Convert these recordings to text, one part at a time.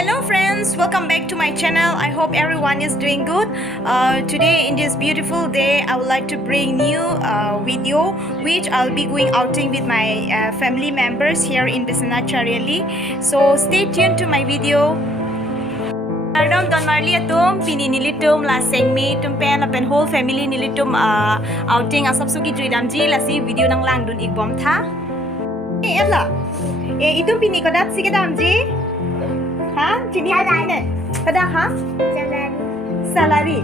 Hello friends, welcome back to my channel. I hope everyone is doing good. Today in this beautiful day, I would like to bring new video which I'll be going outing with my family members here in Biswanath Ghat. So stay tuned to my video. Ardom don marli atum pini nilitum la sengmi tum pen la pen whole family nilitum outing asap suki dridam ji la si video nang lang dun ikbom tha. Ella. Itum pini kodat si kedam ji. Ha? Cini ada ini. Kada ha? Salari.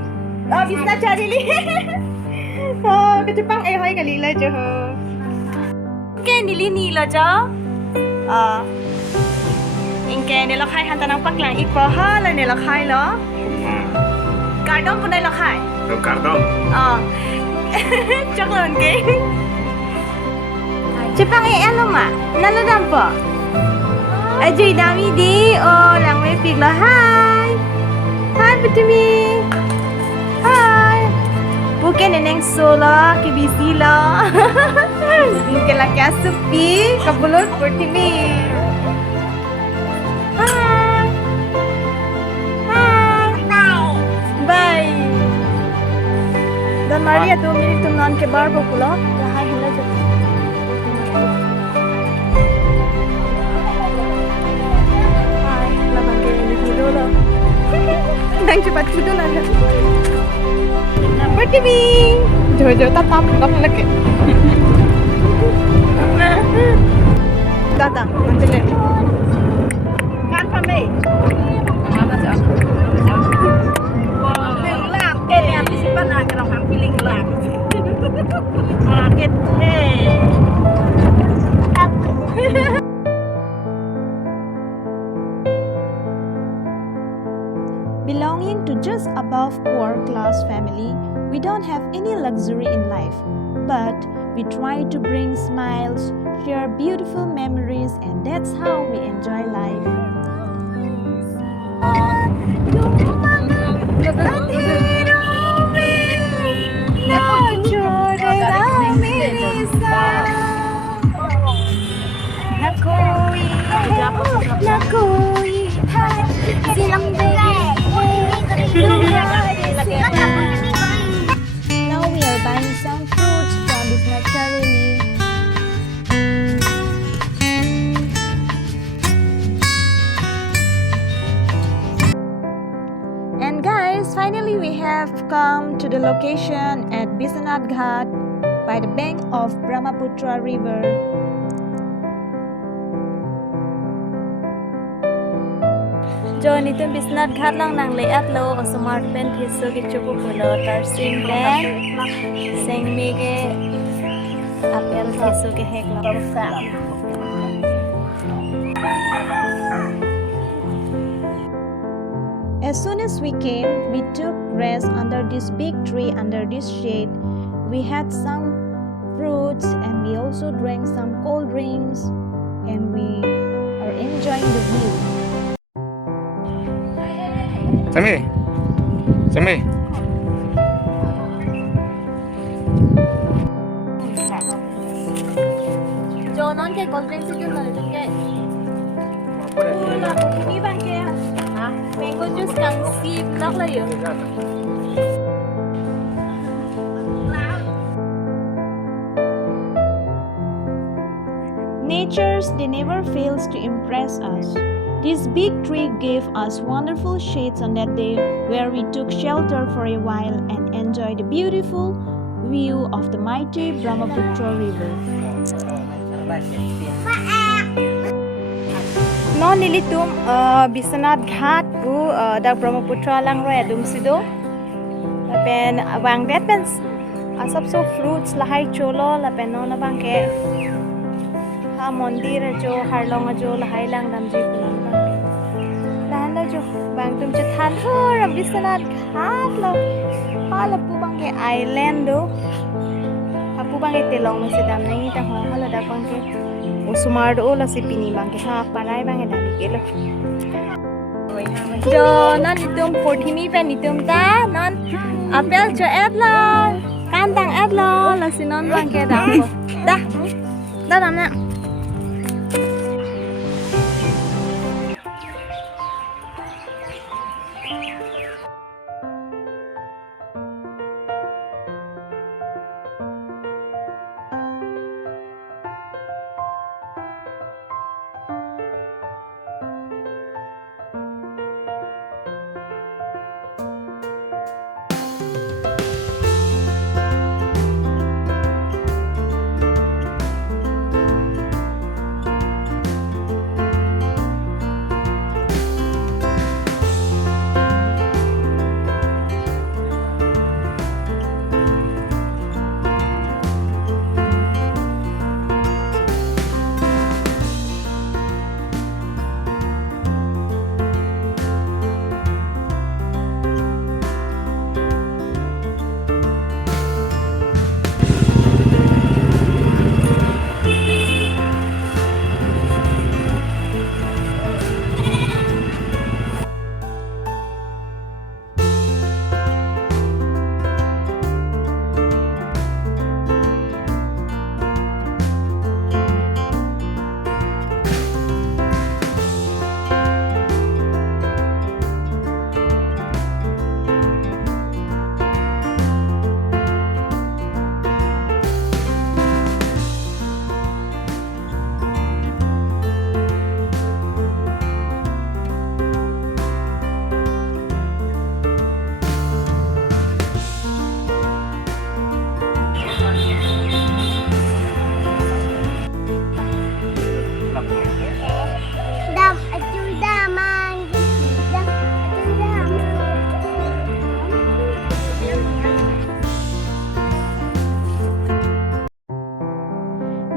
Oh, Biswanath Ghat li. Oh, ke Jepang hoi kali la jo. Ke nili ni la jo. Inke ne la khai han tanang paklang ik po ha la ne la khai lo. Kardom pun la khai. Kardom. Chaklan ke. Jepang elo ma. Naladam po. Ajoy dami di. Oh, lang may pig lo. Hi. Hi, Putumi. Hi. Bukan neneng solo, kibisi lo. Inke la kya supi, kabulot Putumi. Hi. Hi. Bye. Bye. Dan Maria tu minit tu non ke bar bokulo. Lahai hila jo. Đang cepat sudah lah. Nampak TV. Jauh-jauh tak tampak lagi. Datang, nanti lihat. Kan family. Mana sih? Lelak, yang di sini nak kalau kami pilih lelak. Market Belonging to just above poor class family, we don't have any luxury in life, but we try to bring smiles, share beautiful memories, and that's how we enjoy life. Now we are buying some fruits from Biswanath Ghat. And guys, finally we have come to the location at Biswanath Ghat by the bank of Brahmaputra River. Johnny tu Biswanath Ghat lang nang layout lo smart pen thiso ke chupu pulo tar sing pen sing mi ke apel thiso ke hek lo As soon as we came, we took rest under this big tree under this shade. We had some fruits and we also drank some cold drinks and we are enjoying the view. Sami. Jo non ke cold drink se jun na jun ke la ni bang ke ha mango juice kang sip lak la yo Natures, they never fails to impress us. This big tree gave us wonderful shades on that day where we took shelter for a while and enjoyed the beautiful view of the mighty Brahmaputra River. No nilitum Biswanath Ghat pu dak Brahmaputra lang roy adum sido. Pen wang that pen asap so fruits lahai cholo la pen no na bang ke. Ha mondir jo harlong jo lahai lang dam ji pulang bang. Lahan la jo bang tum che than ho ram Biswanath Ghat lo. Ha la pu bang ke island do. Ha pu bang ke telong me se dam nai ta ho hala dak bang ke. Usumar do la si pini bang ke ha parai bang ke dali ke lo. Jo non itum porthimi pen itum ta non apel cho et lo. Kan tang et lo la si non bang ke dam ko. Da. Da dam na.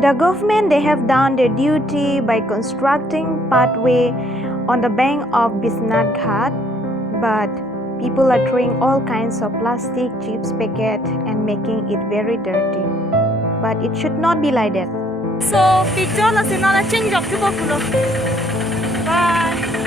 The government, they have done their duty by constructing pathway on the bank of Biswanath Ghat, but people are throwing all kinds of plastic chips packet and making it very dirty. But it should not be like that. So picture la sinala change of to Bye.